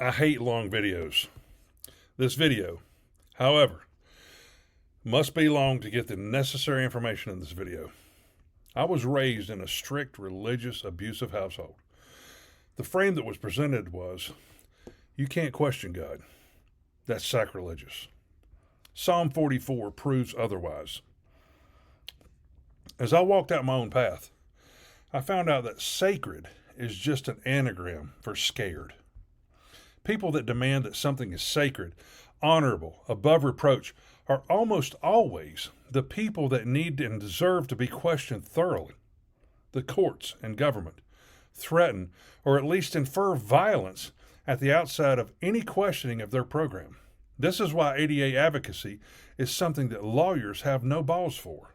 I hate long videos. This video, however, must be long to get the necessary information in this video. I was raised in a strict, religious, abusive household. The frame that was presented was, you can't question God. That's sacrilegious. Psalm 44 proves otherwise. As I walked out my own path, I found out that sacred is just an anagram for scared. People that demand that something is sacred, honorable, above reproach, are almost always the people that need and deserve to be questioned thoroughly. The courts and government threaten or at least infer violence at the outset of any questioning of their program. This is why ADA advocacy is something that lawyers have no balls for.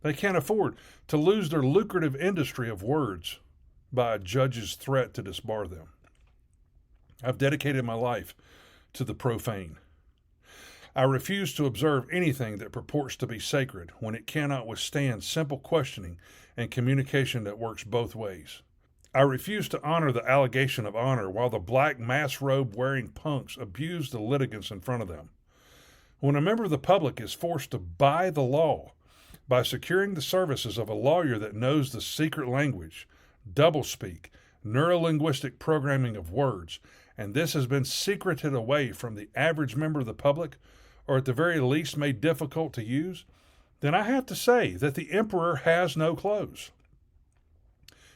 They can't afford to lose their lucrative industry of words by a judge's threat to disbar them. I've dedicated my life to the profane. I refuse to observe anything that purports to be sacred when it cannot withstand simple questioning and communication that works both ways. I refuse to honor the allegation of honor while the black mass robe wearing punks abuse the litigants in front of them. When a member of the public is forced to buy the law by securing the services of a lawyer that knows the secret language, doublespeak, neurolinguistic programming of words, and this has been secreted away from the average member of the public, or at the very least made difficult to use, then I have to say that the emperor has no clothes.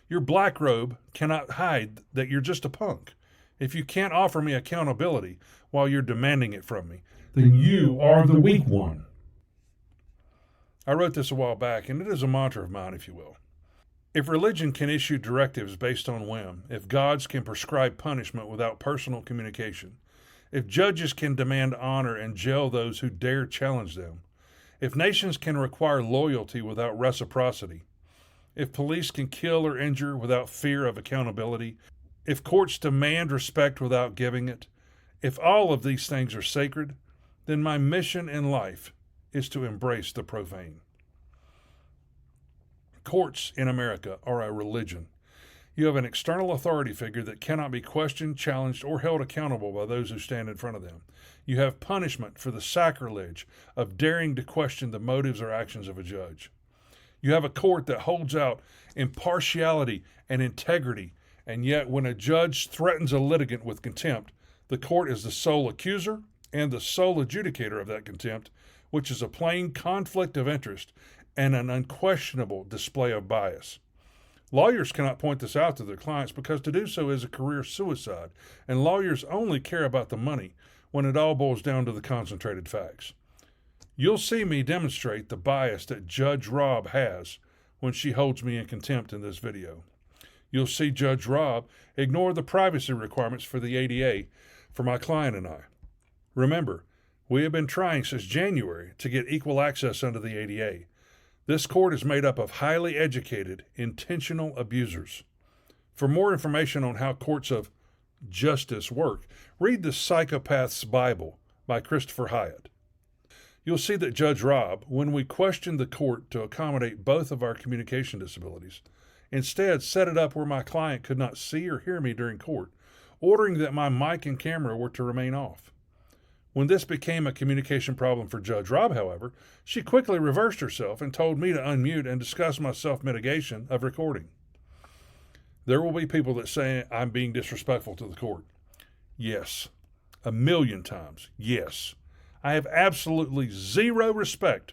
Your black robe cannot hide that you're just a punk. If you can't offer me accountability while you're demanding it from me, then you are the weak one. I wrote this a while back, and it is a mantra of mine, if you will. If religion can issue directives based on whim, if gods can prescribe punishment without personal communication, if judges can demand honor and jail those who dare challenge them, if nations can require loyalty without reciprocity, if police can kill or injure without fear of accountability, if courts demand respect without giving it, if all of these things are sacred, then my mission in life is to embrace the profane. Courts in America are a religion. You have an external authority figure that cannot be questioned, challenged, or held accountable by those who stand in front of them. You have punishment for the sacrilege of daring to question the motives or actions of a judge. You have a court that holds out impartiality and integrity, and yet when a judge threatens a litigant with contempt, the court is the sole accuser and the sole adjudicator of that contempt, which is a plain conflict of interest and an unquestionable display of bias. Lawyers cannot point this out to their clients because to do so is a career suicide, and lawyers only care about the money when it all boils down to the concentrated facts. You'll see me demonstrate the bias that Judge Robb has when she holds me in contempt in this video. You'll see Judge Robb ignore the privacy requirements for the ADA for my client and I. Remember, we have been trying since January to get equal access under the ADA. This court is made up of highly educated, intentional abusers. For more information on how courts of justice work, read The Psychopath's Bible by Christopher Hyatt. You'll see that Judge Robb, when we questioned the court to accommodate both of our communication disabilities, instead set it up where my client could not see or hear me during court, ordering that my mic and camera were to remain off. When this became a communication problem for Judge Robb, however, she quickly reversed herself and told me to unmute and discuss my self-mitigation of recording. There will be people that say I'm being disrespectful to the court. Yes. 1,000,000 times. Yes. I have absolutely zero respect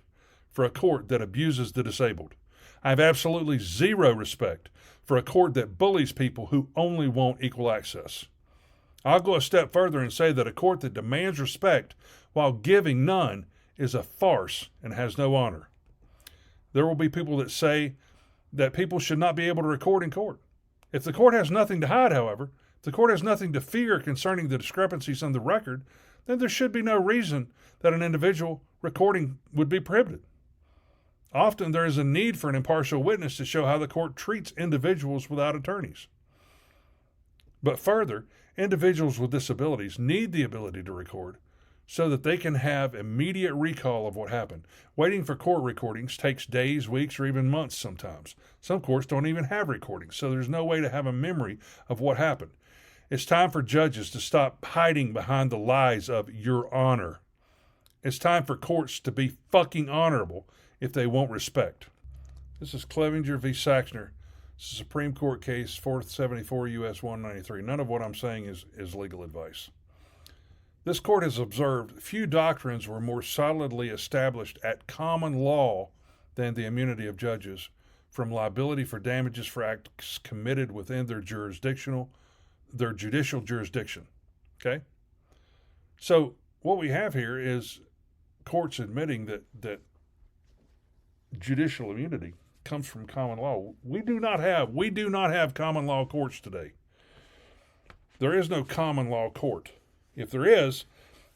for a court that abuses the disabled. I have absolutely zero respect for a court that bullies people who only want equal access. I'll go a step further and say that a court that demands respect while giving none is a farce and has no honor. There will be people that say that people should not be able to record in court. If the court has nothing to hide, however, if the court has nothing to fear concerning the discrepancies on the record, then there should be no reason that an individual recording would be prohibited. Often there is a need for an impartial witness to show how the court treats individuals without attorneys. But further, individuals with disabilities need the ability to record so that they can have immediate recall of what happened. Waiting for court recordings takes days, weeks, or even months sometimes. Some courts don't even have recordings, so there's no way to have a memory of what happened. It's time for judges to stop hiding behind the lies of your honor. It's time for courts to be fucking honorable if they want respect. This is Clevenger v. Saxner. It's a Supreme Court case, 474 U.S. 193. None of what I'm saying is legal advice. This court has observed few doctrines were more solidly established at common law than the immunity of judges from liability for damages for acts committed within their judicial jurisdiction. Okay? So what we have here is courts admitting that judicial immunity comes from common law. We do not have common law courts today. There is no common law court. If there is,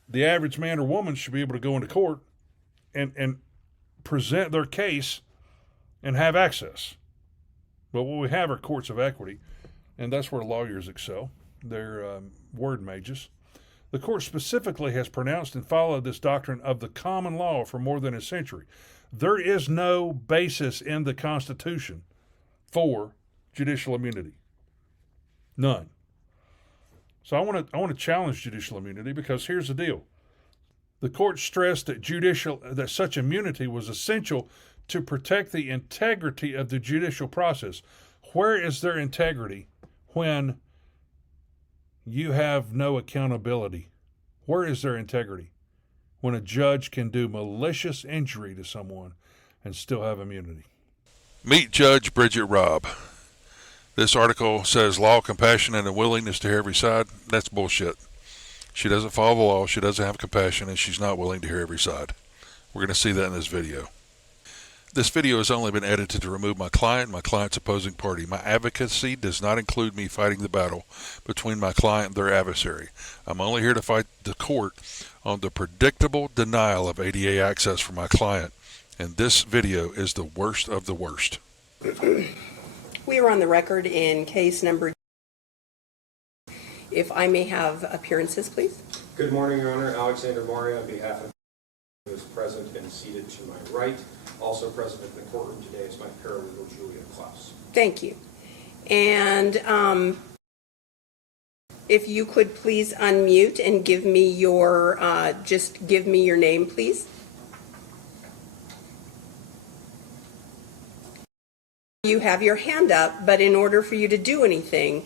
the average man or woman should be able to go into court and present their case and have access. But what we have are courts of equity, and that's where lawyers excel. They're word mages. The court specifically has pronounced and followed this doctrine of the common law for more than a century. There is no basis in the Constitution for judicial immunity. None. So I want to challenge judicial immunity, because here's the deal. The court stressed that such immunity was essential to protect the integrity of the judicial process. Where is their integrity when you have no accountability? Where is their integrity when a judge can do malicious injury to someone and still have immunity? Meet Judge Bridget Robb. This article says law, compassion, and a willingness to hear every side. That's bullshit. She doesn't follow the law, she doesn't have compassion, and she's not willing to hear every side. We're going to see that in this video. This video has only been edited to remove my client and my client's opposing party. My advocacy does not include me fighting the battle between my client and their adversary. I'm only here to fight the court on the predictable denial of ADA access for my client, and this video is the worst of the worst. We are on the record in case number. If I may have appearances, please. Good morning, Your Honor. Alexander Maury on behalf of who is present and seated to my right. Also present in the courtroom today is my paralegal, Julia Klaus. Thank you. And if you could please unmute and give me your, just give me your name, please. You have your hand up, but in order for you to do anything,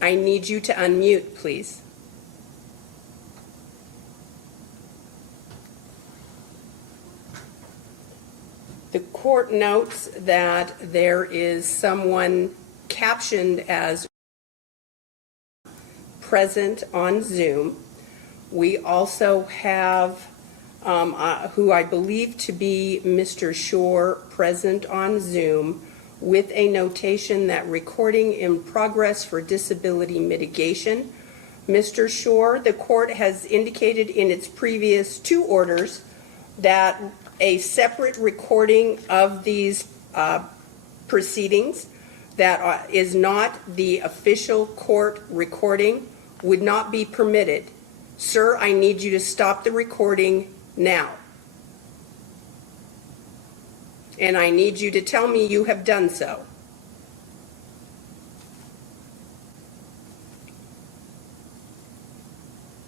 I need you to unmute, please. The court notes that there is someone captioned as present on Zoom. We also have who I believe to be Mr. Shore present on Zoom with a notation that recording in progress for disability mitigation. Mr. Shore, the court has indicated in its previous two orders that a separate recording of these proceedings that is not the official court recording would not be permitted. Sir, I need you to stop the recording now. And I need you to tell me you have done so.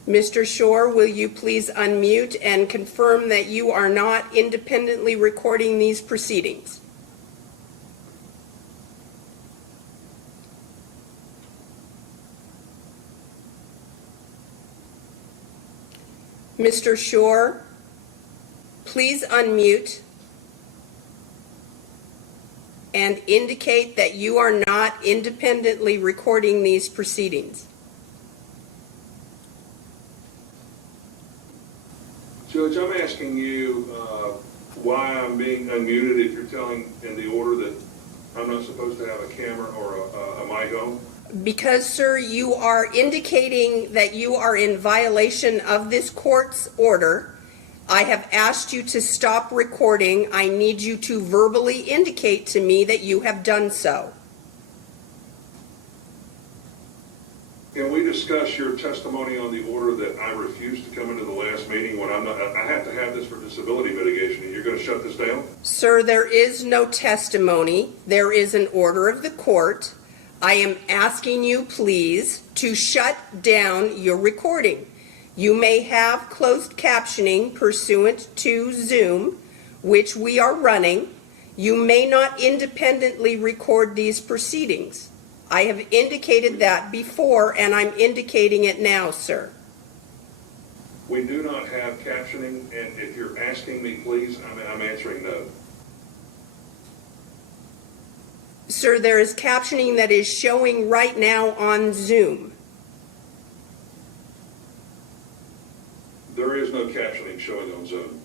Mr. Shore, will you please unmute and confirm that you are not independently recording these proceedings? Mr. Shore, please unmute and indicate that you are not independently recording these proceedings. Judge, I'm asking you why I'm being unmuted if you're telling in the order that I'm not supposed to have a camera or a mic on. Because, sir, you are indicating that you are in violation of this court's order. I have asked you to stop recording. I need you to verbally indicate to me that you have done so. Can we discuss your testimony on the order that I refused to come into the last meeting when I'm not, I have to have this for disability mitigation, and you're going to shut this down? Sir, there is no testimony. There is an order of the court. I am asking you, please, to shut down your recording. You may have closed captioning pursuant to Zoom, which we are running. You may not independently record these proceedings. I have indicated that before, and I'm indicating it now, sir. We do not have captioning, and if you're asking me, please, I'm answering no. Sir, there is captioning that is showing right now on Zoom. There is no captioning showing on Zoom.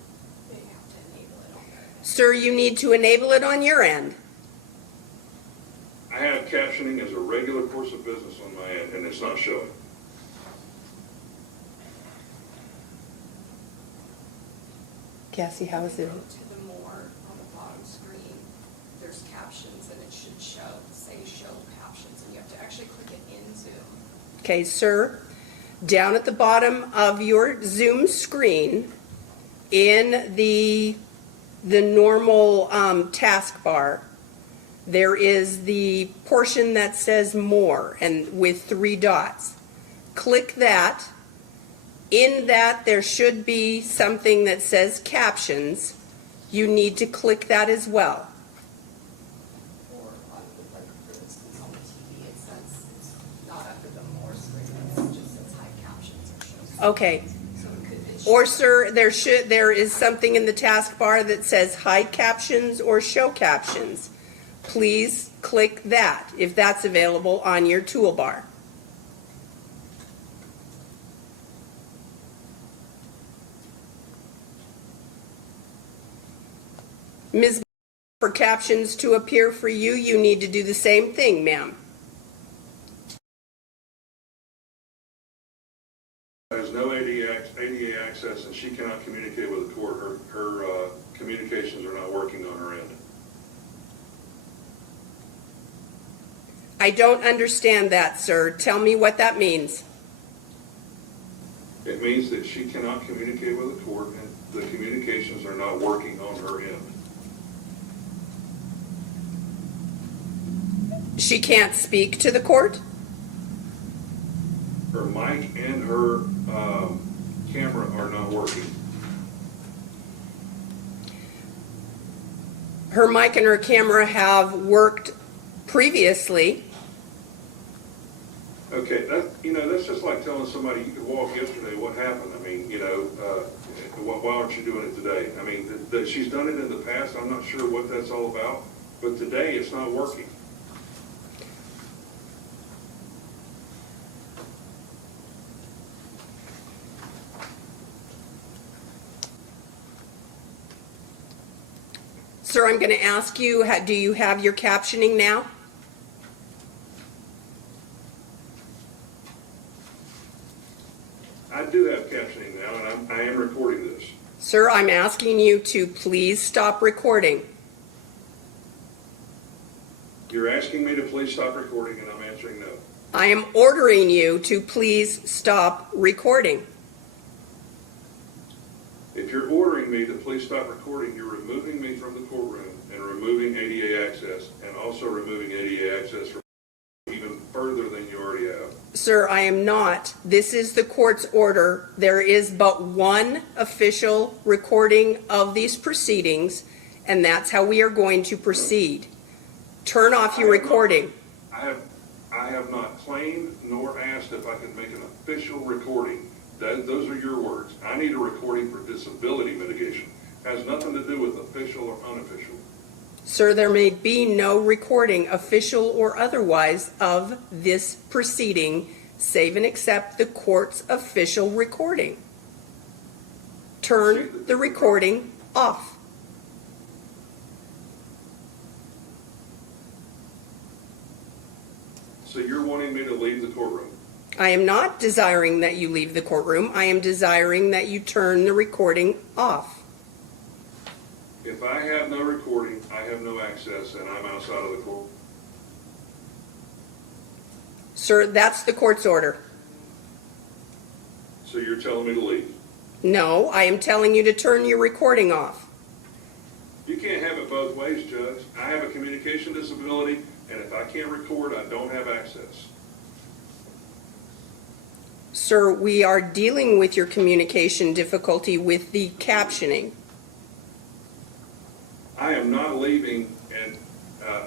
Sir, you need to enable it on your end. I have captioning as a regular course of business on my end, and it's not showing. Cassie, how is it? Go to the more on the bottom screen, there's captions and it should say show captions, and you have to actually click it in Zoom. Okay, sir, down at the bottom of your Zoom screen, in the normal taskbar, there is the portion that says more and with 3 dots. Click that. In that, there should be something that says captions. You need to click that as well. Or on, like, for instance, on the TV, it says it's not under the more screen, it just says hide captions or shows. Okay. So it Or should- sir, there is something in the taskbar that says hide captions or show captions. Please click that if that's available on your toolbar. Ms. For captions to appear for you, you need to do the same thing, ma'am. Has no ADA access, and she cannot communicate with the court. Her communications are not working on her end. I don't understand that, sir. Tell me what that means. It means that she cannot communicate with the court, and the communications are not working on her end. She can't speak to the court? Her mic and her camera are not working. Her mic and her camera have worked previously. Okay, that's just like telling somebody you could walk yesterday. What happened? I mean, why aren't you doing it today? I mean, that she's done it in the past. I'm not sure what that's all about, but today it's not working. Sir, I'm going to ask you, do you have your captioning now? I do have captioning now, and I am recording this. Sir, I'm asking you to please stop recording. You're asking me to please stop recording, and I'm answering no. I am ordering you to please stop recording. If you're ordering me to please stop recording, you're removing me from the courtroom and removing ADA access, and also removing ADA access from even further than you already have. Sir, I am not. This is the court's order. There is but one official recording of these proceedings, and that's how we are going to proceed. Turn off your recording. I have not claimed nor asked if I can make an official recording. Those are your words. I need a recording for disability mitigation. Has nothing to do with official or unofficial. Sir, there may be no recording, official or otherwise, of this proceeding, save and except the court's official recording. Turn the recording off. So you're wanting me to leave the courtroom? I am not desiring that you leave the courtroom. I am desiring that you turn the recording off. If I have no recording, I have no access, and I'm outside of the court. Sir, that's the court's order. So you're telling me to leave? No, I am telling you to turn your recording off. You can't have it both ways, Judge. I have a communication disability. And if I can't record, I don't have access. Sir, we are dealing with your communication difficulty with the captioning. I am not leaving, and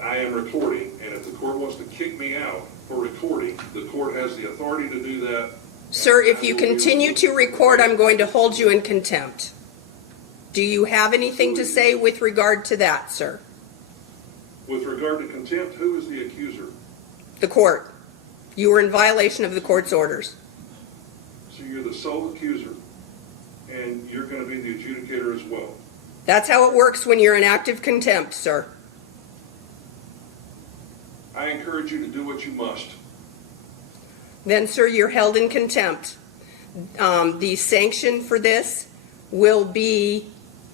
I am recording, and if the court wants to kick me out for recording, the court has the authority to do that. Sir, if you continue to record, I'm going to hold you in contempt. Do you have anything to say with regard to that, sir? With regard to contempt, who is the accuser? The court. You are in violation of the court's orders. So you're the sole accuser, and you're going to be the adjudicator as well. That's how it works when you're in active contempt, sir. I encourage you to do what you must. Then, sir, you're held in contempt. The sanction for this will be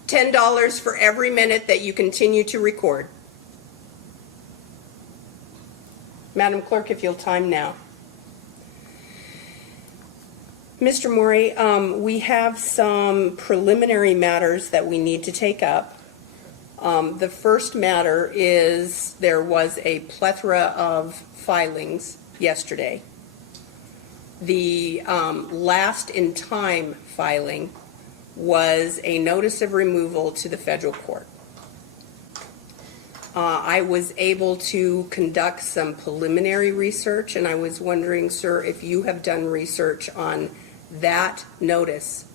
$10 for every minute that you continue to record. Madam Clerk, if you'll time now. Mr. Morey, we have some preliminary matters that we need to take up. The first matter is there was a plethora of filings yesterday. The last in time filing was a notice of removal to the federal court. I was able to conduct some preliminary research, and I was wondering, sir, if you have done research on that notice,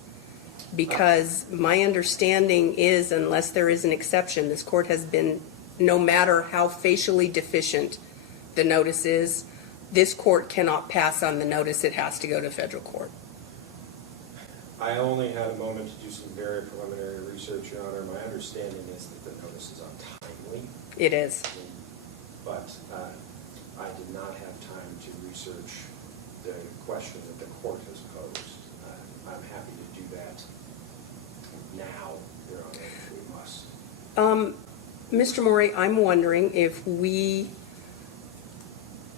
because my understanding is, unless there is an exception, this court has been, no matter how facially deficient the notice is, this court cannot pass on the notice. It has to go to federal court. I only had a moment to do some very preliminary research, Your Honor. My understanding is that the notice is untimely. It is. But I did not have time to research the question that the court has posed. I'm happy to do that now, Your Honor, if we must. Mr. Morey, I'm wondering if we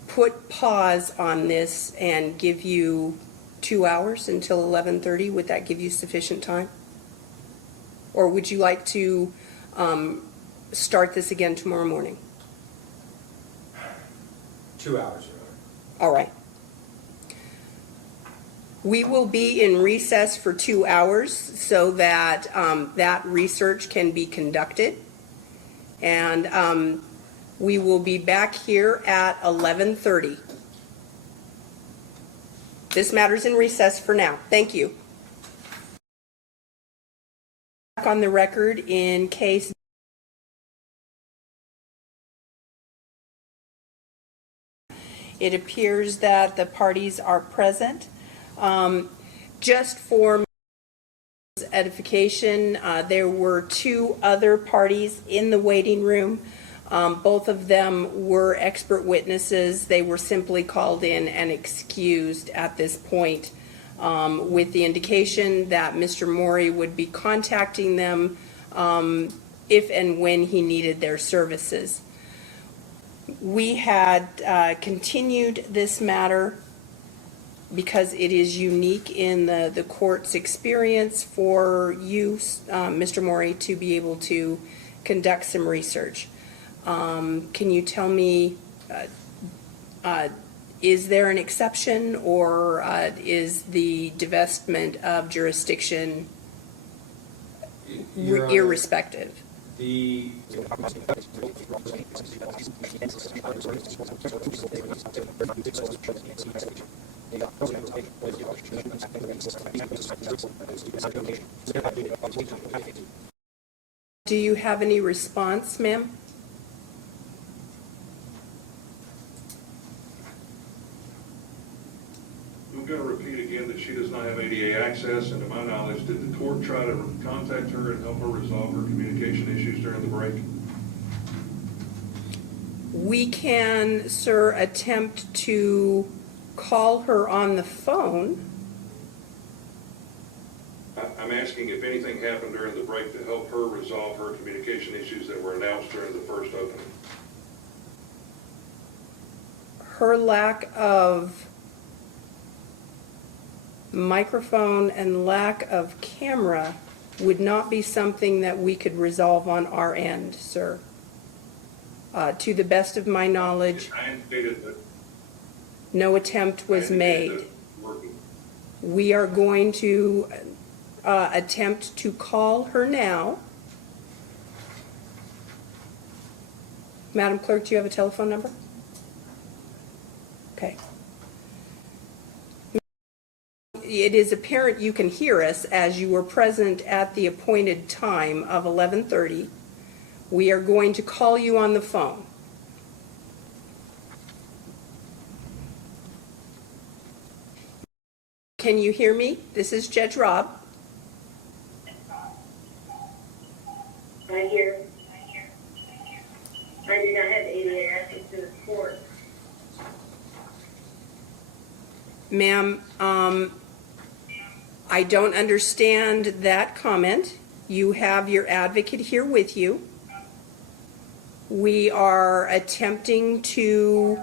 put pause on this and give you 2 hours until 11:30, would that give you sufficient time? Or would you like to start this again tomorrow morning? 2 hours, Your Honor. All right. We will be in recess for 2 hours so that that research can be conducted. And we will be back here at 11:30. This matter's in recess for now. Thank you. Back on the record in case it appears that the parties are present. Just for edification, there were 2 other parties in the waiting room. Both of them were expert witnesses. They were simply called in and excused at this point, with the indication that Mr. Morey would be contacting them if and when he needed their services. We had continued this matter because it is unique in the court's experience for you, Mr. Morey, to be able to conduct some research. Can you tell me, is there an exception, or is the divestment of jurisdiction Your Honor, irrespective? The Do you have any response, ma'am? I'm going to repeat again that she does not have ADA access, and to my knowledge, did the court try to contact her and help her resolve her communication issues during the break? We can, sir, attempt to call her on the phone. I'm asking if anything happened during the break to help her resolve her communication issues that were announced during the first opening. Her lack of microphone and lack of camera would not be something that we could resolve on our end, sir. To the best of my knowledge, I indicated that. no attempt was I indicated made. that working. We are going to attempt to call her now. Madam Clerk, do you have a telephone number? Okay. It is apparent you can hear us as you were present at the appointed time of 11:30. We are going to call you on the phone. Can you hear me? This is Judge Rob. I hear. I do not have ADA access to the court. Ma'am, I don't understand that comment. You have your advocate here with you. We are attempting to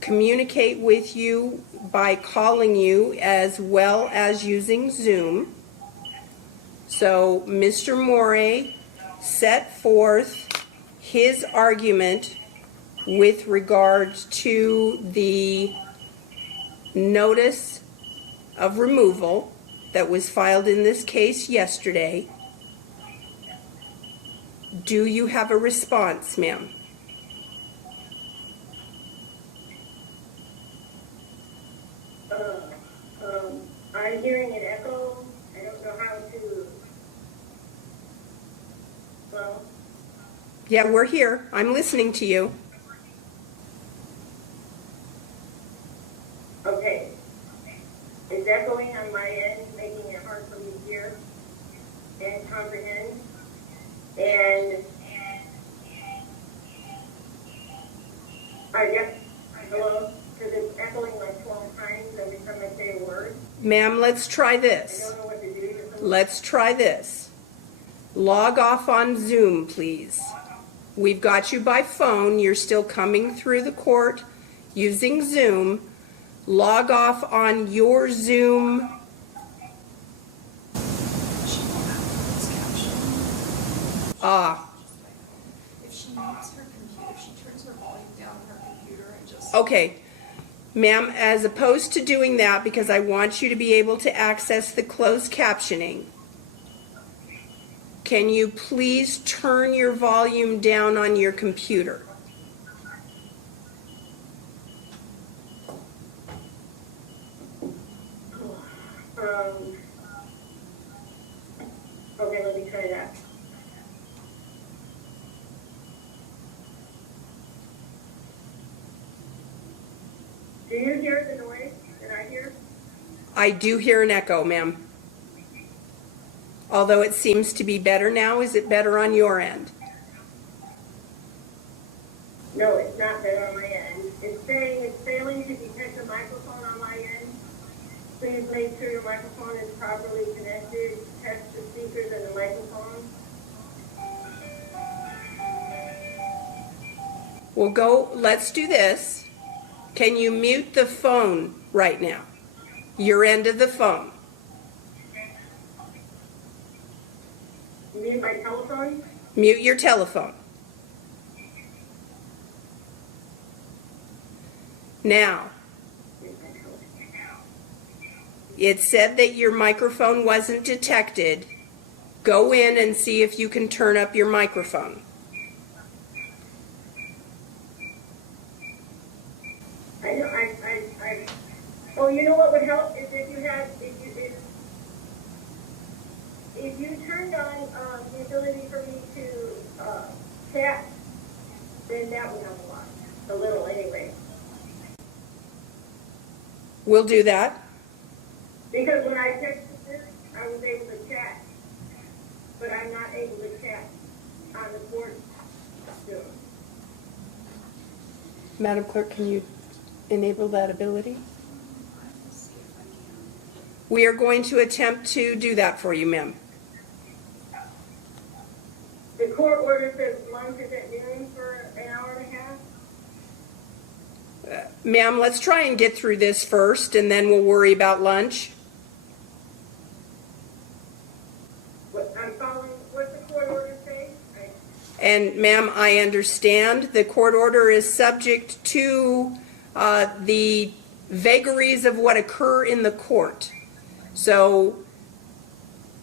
communicate with you by calling you as well as using Zoom. So Mr. Morey set forth his argument with regards to the notice of removal that was filed in this case yesterday. Do you have a response, ma'am? I'm hearing an echo. I don't know how to. Well, Yeah, we're here. I'm listening to you. okay. It's echoing on my end, making it hard for me to hear and comprehend. And I guess, hello, because it's echoing like 12 times every time I say a word. Ma'am, let's try I this. don't know what to do. Let's try this. Log off on Zoom, please. We've got you by phone. You're still coming through the court using Zoom. Log off on your Zoom. She won't have closed captioning. If she mutes her computer, if she turns her volume down on her computer and just. Okay. Ma'am, as opposed to doing that, because I want you to be able to access the closed captioning, can you please turn your volume down on your computer? Okay, let me try that. Do you hear the noise that I hear? I do hear an echo, ma'am. Although it seems to be better now. Is it better on your end? No, it's not there on my end. It's saying it's failing to detect the microphone on my end. Please make sure your microphone is properly connected. Test the speakers and the microphone. Let's do this. Can you mute the phone right now? Your end of the phone. You mean my telephone? Mute your telephone. Now, it said that your microphone wasn't detected. Go in and see if you can turn up your microphone. I know, oh, you know what would help is if you turned on, the ability for me to, chat, then that would help a little anyway. We'll do that. Because when I texted this, I was able to chat, but I'm not able to chat on the court Zoom. Madam Clerk, can you enable that ability? I will see if I can. We are going to attempt to do that for you, ma'am. The court order says lunch is at noon for an hour and a half. Ma'am, let's try and get through this first, and then we'll worry about lunch. I'm following, what's the court order say? And ma'am, I understand the court order is subject to the vagaries of what occur in the court. So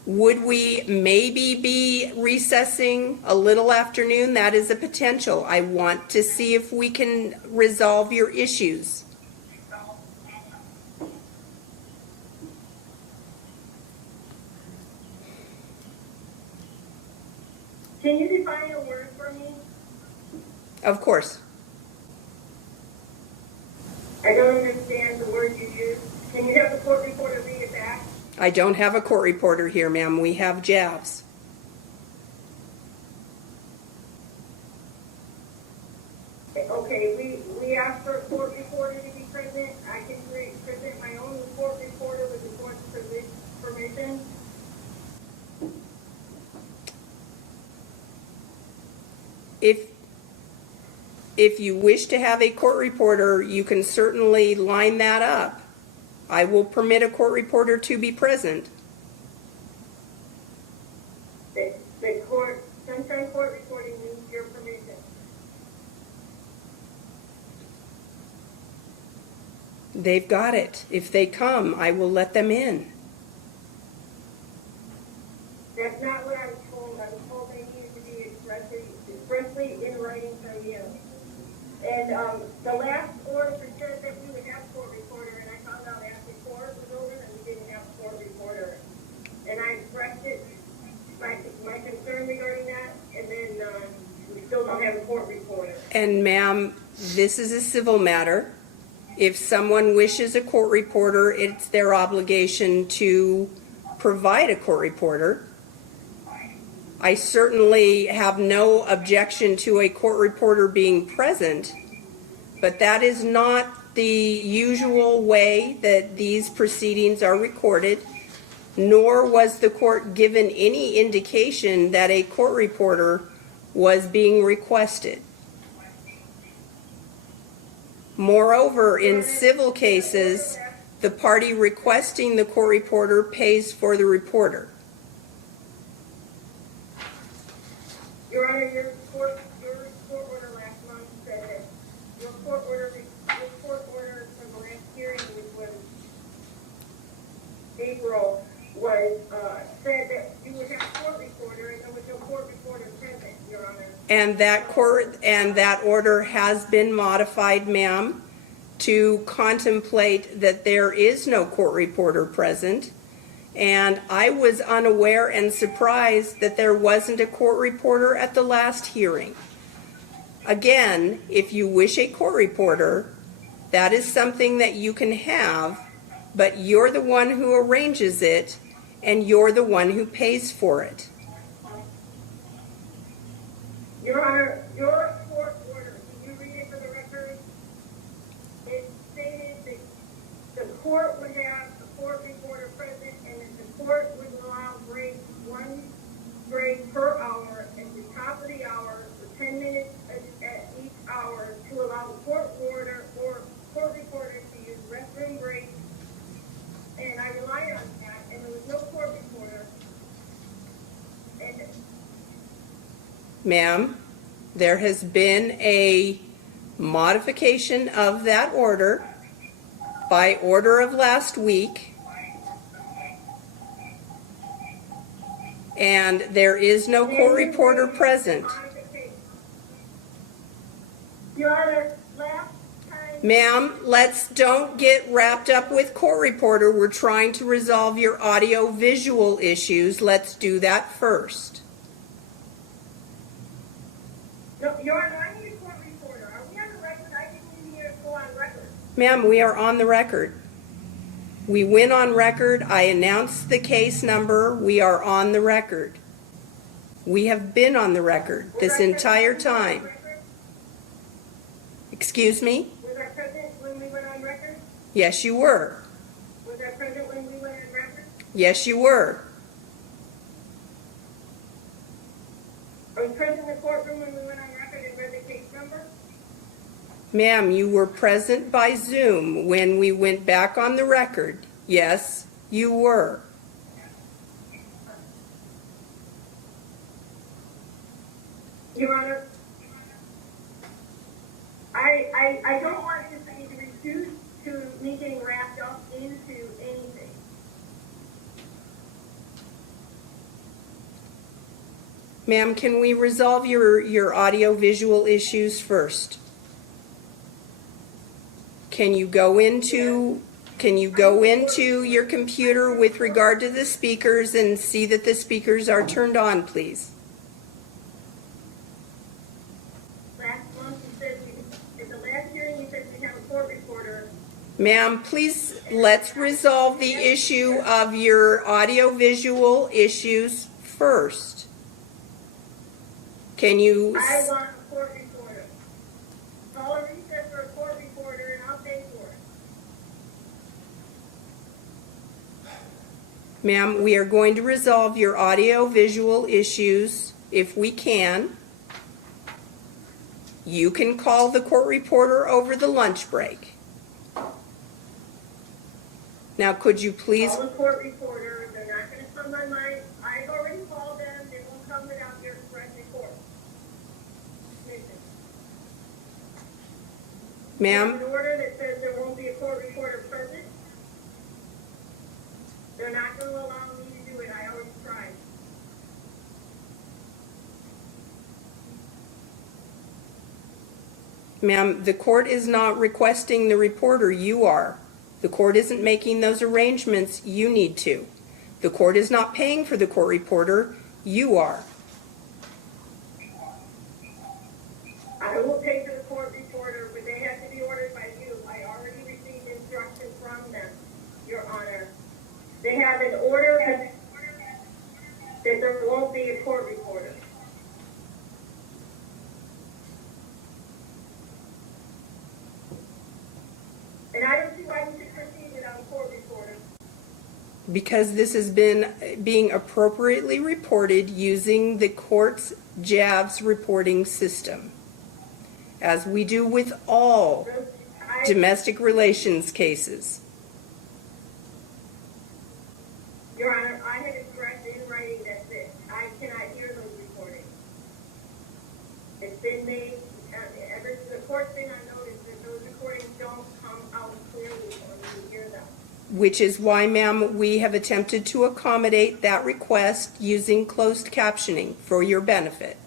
would we maybe be recessing a little afternoon? That is a potential. I want to see if we can resolve your issues. Can you define a word for me? Of course. I don't understand the word you used. Can you have the court reporter read it back? I don't have a court reporter here, ma'am. We have JAVs. Okay, we asked for a court reporter to be present. I can present my own court reporter with the court's permission. If you wish to have a court reporter, you can certainly line that up. I will permit a court reporter to be present. The court, sunshine court reporting needs your permission. They've got it. If they come, I will let them in. That's not what I was told. I was told they needed to be expressly in writing from you. And the last order said that we would have a court reporter, and I found out after court was over that we didn't have a court reporter. And I expressed my concern regarding that, and then we still don't have a court reporter. And ma'am, this is a civil matter. If someone wishes a court reporter, it's their obligation to provide a court reporter. I certainly have no objection to a court reporter being present, but that is not the usual way that these proceedings are recorded, nor was the court given any indication that a court reporter was being requested. Moreover, in civil cases, the party requesting the court reporter pays for the reporter. Your Honor, your court order last month said that your court order for the last hearing, which was April, was said that you would have a court reporter, and there was no court reporter present, Your Honor. And that order has been modified, ma'am, to contemplate that there is no court reporter present. And I was unaware and surprised that there wasn't a court reporter at the last hearing. Again, if you wish a court reporter, that is something that you can have, but you're the one who arranges it, and you're the one who pays for it. Your Honor, your court order, can you read it for the record? It stated that the court would have a court reporter present, and that the court would allow breaks, one break per hour at the top of the hour for 10 minutes at each hour to allow the court order or court reporter to use restroom breaks. And I relied on that, and there was no court reporter. And Ma'am, there has been a modification of that order by order of last week, and there is no court reporter present. Your Honor, last time. Ma'am, don't get wrapped up with court reporter. We're trying to resolve your audio visual issues. Let's do that first. No, Your Honor, I need a court reporter. Are we on the record? I didn't even hear it go on record. Ma'am, we are on the record. We went on record. I announced the case number. We are on the record. We have been on the record this entire time. Excuse me? Was I present when we went on record? Yes, you were. Was I present when we went on record? Yes, you were. I was present in the courtroom when we went on record and read the case number? Ma'am, you were present by Zoom when we went back on the record. Yes, you were. Your Honor, I don't want this to be reduced to me getting wrapped up into anything. Ma'am, can we resolve your audio-visual issues first? Can you go into your computer with regard to the speakers and see that the speakers are turned on, please? Last month you said, at the last hearing you said you have a court reporter. Ma'am, please, let's resolve the issue of your audio-visual issues first. Can you? I want a court reporter. Call a recess for a court reporter and I'll pay for it. Ma'am, we are going to resolve your audio-visual issues if we can. You can call the court reporter over the lunch break. Now, could you please? Call the court reporter, they're not gonna come on my, I've already called them, they won't come without your express report. Listen. Ma'am, There's an order that says there won't be a court reporter present. They're not gonna allow me to do it, I already tried. ma'am, the court is not requesting the reporter, you are. The court isn't making those arrangements, you need to. The court is not paying for the court reporter, you are. I will pay for the court reporter, but they have to be ordered by you. I already received instructions from them, Your Honor. They have an order that there won't be a court reporter. And I don't see why we should proceed without a court reporter. Because this has been being appropriately reported using the court's JAVS reporting system, as we do with all domestic relations cases. Your Honor, I have expressed in writing that's it. I cannot hear those recordings. It's been made, the court's been on notice that those recordings don't come out clearly when you hear them. Which is why, ma'am, we have attempted to accommodate that request using closed captioning for your benefit.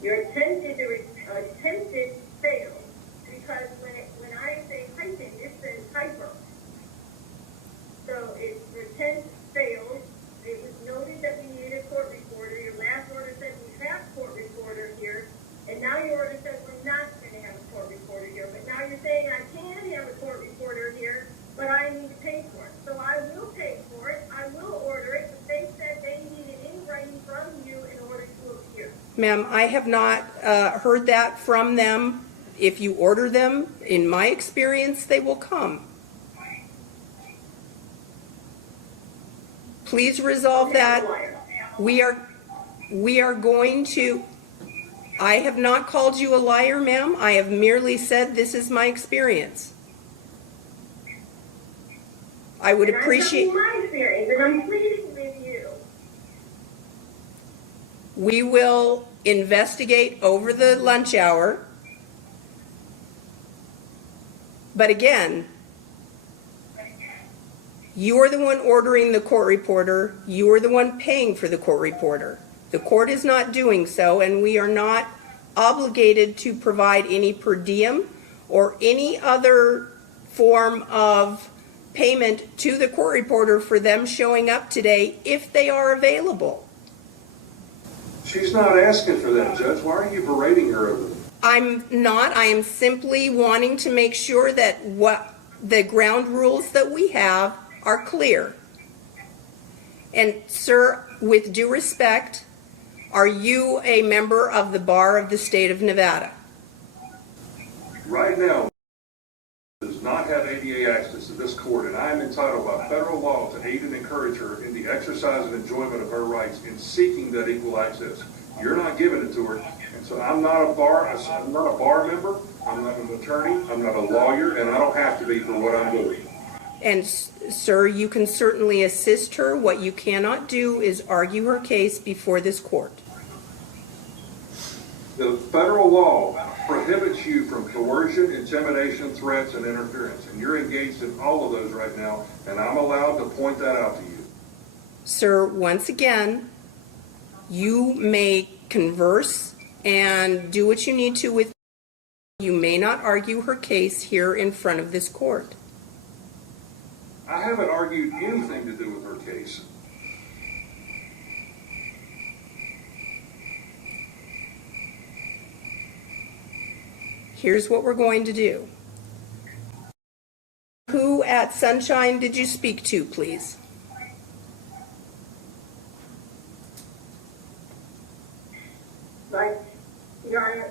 Your attempted failed because when I say typing, it says typer. So your attempt failed. It was noted that we needed a court reporter. Your last order said we have a court reporter here, and now your order says we're not going to have a court reporter here. But now you're saying I can have a court reporter here, but I need to pay for it. So I will pay for it. I will order it. But they said they needed in writing from you in order to appear. Ma'am, I have not heard that from them. If you order them, in my experience, they will come. Please resolve that. We are going to, I have not called you a liar, ma'am. I have merely said this is my experience. I would appreciate. I'm telling you my experience, and I'm pleading with you. We will investigate over the lunch hour. But again, you are the one ordering the court reporter. You are the one paying for the court reporter. The court is not doing so, and we are not obligated to provide any per diem or any other form of payment to the court reporter for them showing up today if they are available. She's not asking for that, Judge. Why are you berating her over it? I'm not. I am simply wanting to make sure that what the ground rules that we have are clear. And sir, with due respect, are you a member of the Bar of the State of Nevada? Right now, does not have ADA access to this court, and I am entitled by federal law to aid and encourage her in the exercise and enjoyment of her rights in seeking that equal access. You're not giving it to her, and so I'm not a bar member, I'm not an attorney, I'm not a lawyer, and I don't have to be for what I'm doing. And sir, you can certainly assist her. What you cannot do is argue her case before this court. The federal law prohibits you from coercion, intimidation, threats, and interference, and you're engaged in all of those right now, and I'm allowed to point that out to you. Sir, once again, you may converse and do what you need to with. You may not argue her case here in front of this court. I haven't argued anything to do with her case. Here's what we're going to do. Who at Sunshine did you speak to, please? But, Your Honor,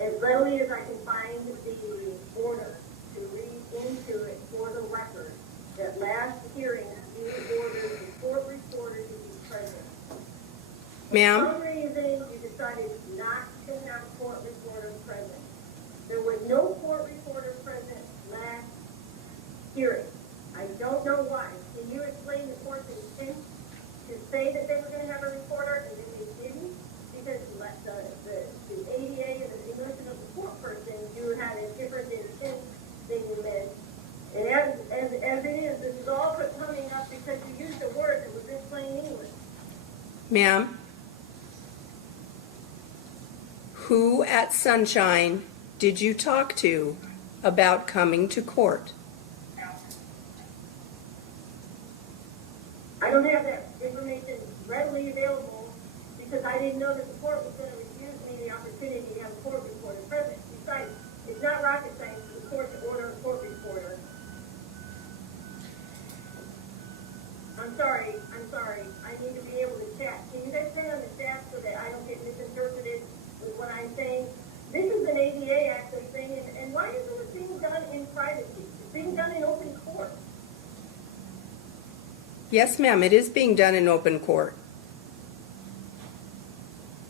as readily as I can find the order to read into it for the record, that last hearing, you ordered the court reporter to be present. Ma'am? For some reason, you decided not to have court reporter present. There was no court reporter present last hearing. I don't know why. Can you explain the court's intent to say that they were going to have a reporter and then they didn't? Because the ADA and the notion of the court person, you had a different intent than you meant. And as it is, this is all coming up because you used a word that was in plain English. Ma'am? Who at Sunshine did you talk to about coming to court? I don't have that information readily available because I didn't know that the court was going to refuse me the opportunity to have a court reporter present. Besides, it's not rocket science for the court to order a court reporter. I'm sorry. I need to be able to chat. Can you guys stay on the chat so that I don't get misinterpreted with what I'm saying? This is an ADA access thing, and why isn't it being done in privacy? It's being done in open court. Yes, ma'am, it is being done in open court.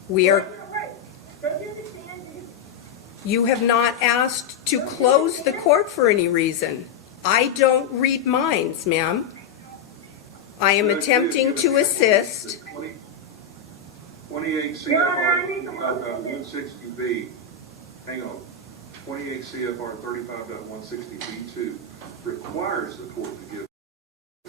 We are. Right. Don't you understand? You have not asked to close the court for any reason. I don't read minds, ma'am. I am attempting to assist. 28 CFR 35.160B, hang on, 28 CFR 35.160B2 requires the court to give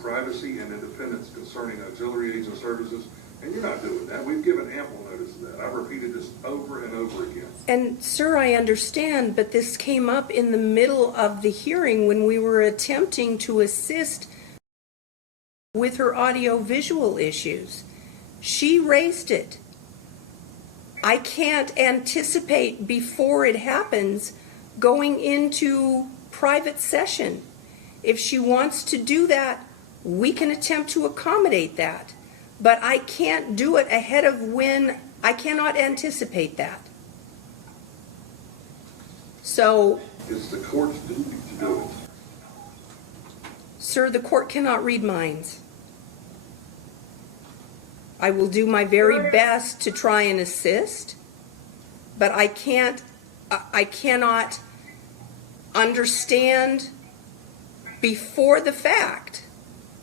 privacy and independence concerning auxiliary aids and services, and you're not doing that. We've given ample notice of that. I've repeated this over and over again. And sir, I understand, but this came up in the middle of the hearing when we were attempting to assist with her audio-visual issues. She raised it. I can't anticipate before it happens going into private session. If she wants to do that, we can attempt to accommodate that. But I can't do it ahead of when I cannot anticipate that. So, It's the court's duty to do it. sir, the court cannot read minds. I will do my very best to try and assist, but I cannot understand before the fact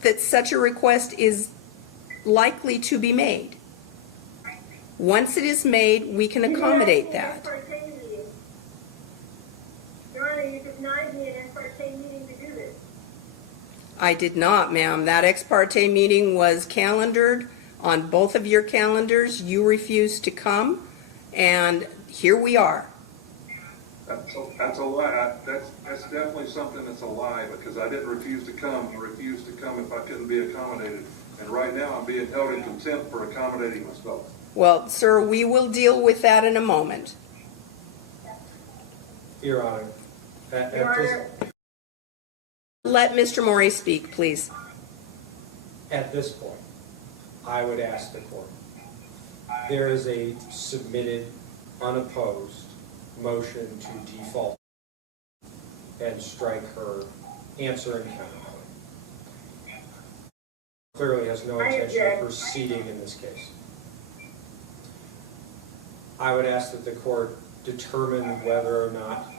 that such a request is likely to be made. Once it is made, we can accommodate that. Your Honor, you denied me an ex parte meeting to do this. I did not, ma'am. That ex parte meeting was calendared on both of your calendars. You refused to come, and here we are. That's a lie. That's definitely something that's a lie, because I didn't refuse to come. I refused to come if I couldn't be accommodated. And right now I'm being held in contempt for accommodating myself. Well, sir, we will deal with that in a moment. Your Honor, Let Mr. Morey speak, please. at this point, I would ask the court, there is a submitted, unopposed motion to default and strike her answer and counterclaim. Clearly has no intention of proceeding in this case. I would ask that the court determine whether or not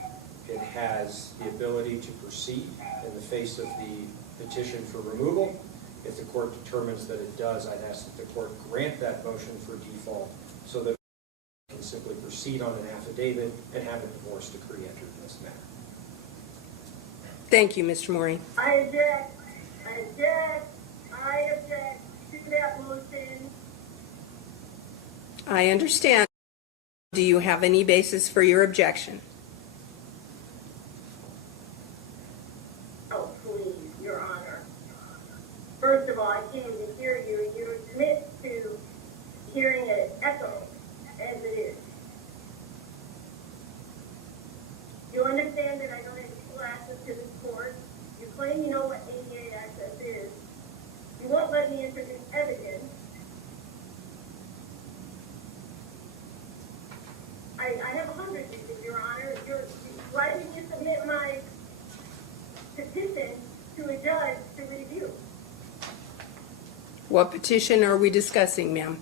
it has the ability to proceed in the face of the petition for removal. If the court determines that it does, I'd ask that the court grant that motion for default so that we can can simply proceed on an affidavit and have a divorce decree entered in this matter. Thank you, Mr. Morey. I object, I object, I object to that motion. I understand. Do you have any basis for your objection? Oh, please, Your Honor. First of all, I can't even hear you, and you admit to hearing an echo as it is. You understand that I don't have equal access to this court. You claim you know what ADA access is. You won't let me introduce evidence. I have 100 reasons, Your Honor. Why didn't you submit my petition to a judge to review? What petition are we discussing, ma'am?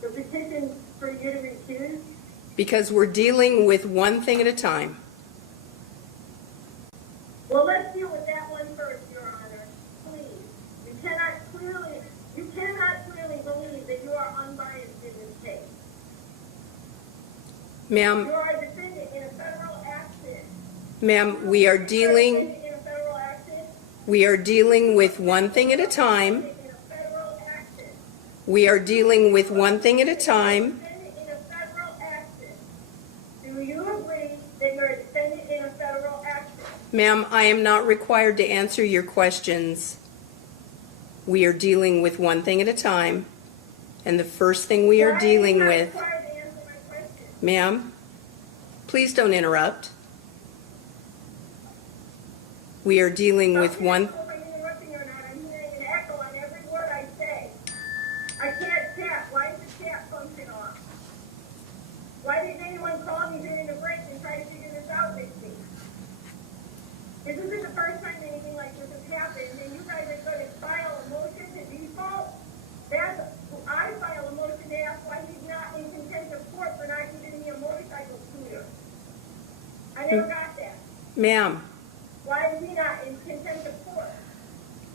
The petition for you to recuse? Because we're dealing with one thing at a time. Well, let's deal with that one first, Your Honor. Please. You cannot clearly believe that you are unbiased in this case. Ma'am, You are a defendant in a federal action. ma'am, we are dealing with one thing at a time. We are dealing with one thing at a time. Do you agree that you're a defendant in a federal action? Ma'am, I am not required to answer your questions. We are dealing with one thing at a time. And the first thing we are dealing with, ma'am, please don't interrupt. We are dealing with one. I'm hearing an echo on every word I say. I can't chat. Why is the chat function off? Why didn't anyone call me during the break and try to figure this out with me? This isn't the first time anything like this has happened, and you guys are going to file a motion to default? I file a motion to ask why he's not in contempt of court for not giving me a motorcycle scooter. I never got that. Ma'am, Why is he not in contempt of court?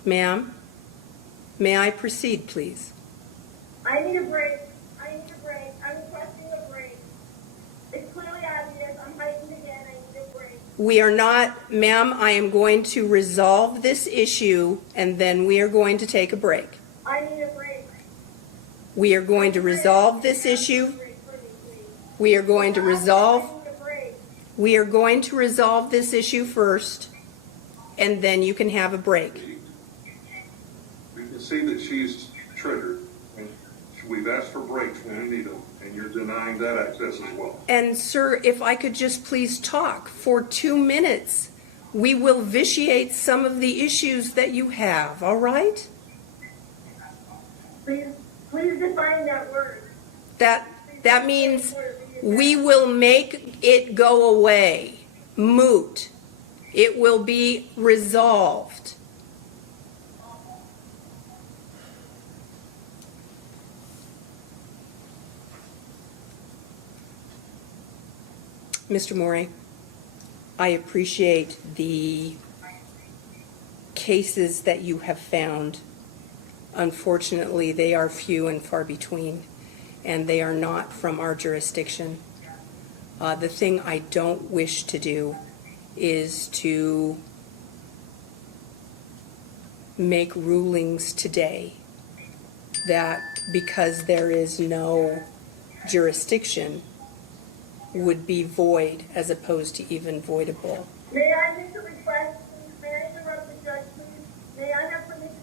ma'am, may I proceed, please? I need a break. I need a break. I'm requesting a break. It's clearly obvious. I'm heightened again. I need a break. We are not, ma'am, I am going to resolve this issue and then we are going to take a break. I need a break. We are going to resolve this issue. We are going to resolve this issue first, and then you can have a break. We can see that she's triggered, and we've asked for breaks when we need them, and you're denying that access as well. And sir, if I could just please talk for 2 minutes, we will vitiate some of the issues that you have, all right? Please define that word. That means we will make it go away, moot. It will be resolved. Mr. Morey, I appreciate the cases that you have found. Unfortunately, they are few and far between, and they are not from our jurisdiction. The thing I don't wish to do is to make rulings today that, because there is no jurisdiction, would be void as opposed to even voidable. May I make a request, please? May I interrupt the judge, please? May I have permission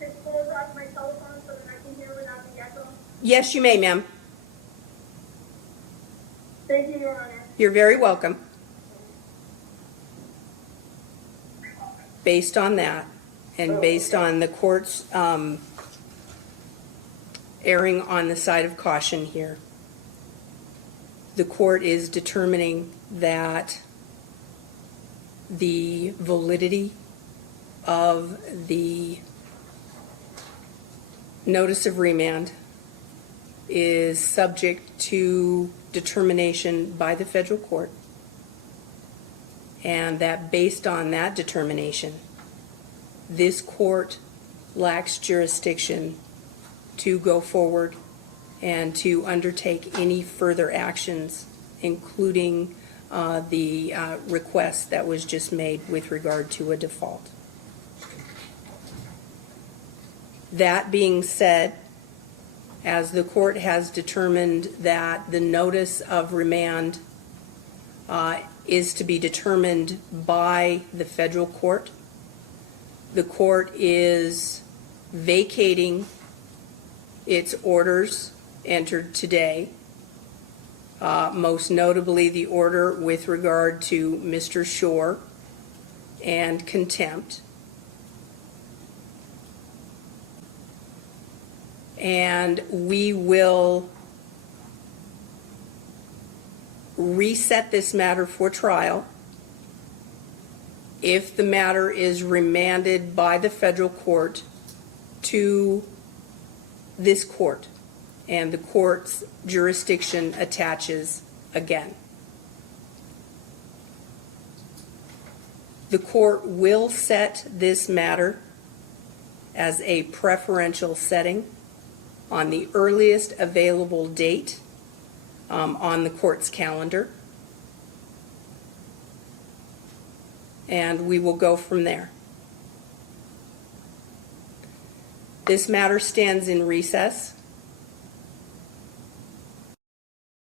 to close off my telephone so that I can hear without the echo? Yes, you may, ma'am. Thank you, Your Honor. You're very welcome. Based on that, and based on the court's erring on the side of caution here, the court is determining that the validity of the notice of remand is subject to determination by the federal court, and that based on that determination, this court lacks jurisdiction to go forward and to undertake any further actions, including the request that was just made with regard to a default. That being said, as the court has determined that the notice of remand is to be determined by the federal court, the court is vacating its orders entered today, most notably the order with regard to Mr. Shore and contempt. And we will reset this matter for trial if the matter is remanded by the federal court to this court and the court's jurisdiction attaches again. The court will set this matter as a preferential setting on the earliest available date on the court's calendar. And we will go from there. This matter stands in recess.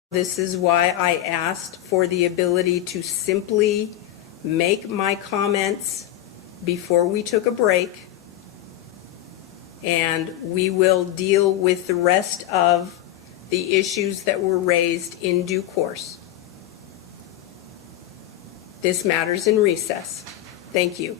This is why I asked for the ability to simply make my comments before we took a break, and we will deal with the rest of the issues that were raised in due course. This matter's in recess. Thank you.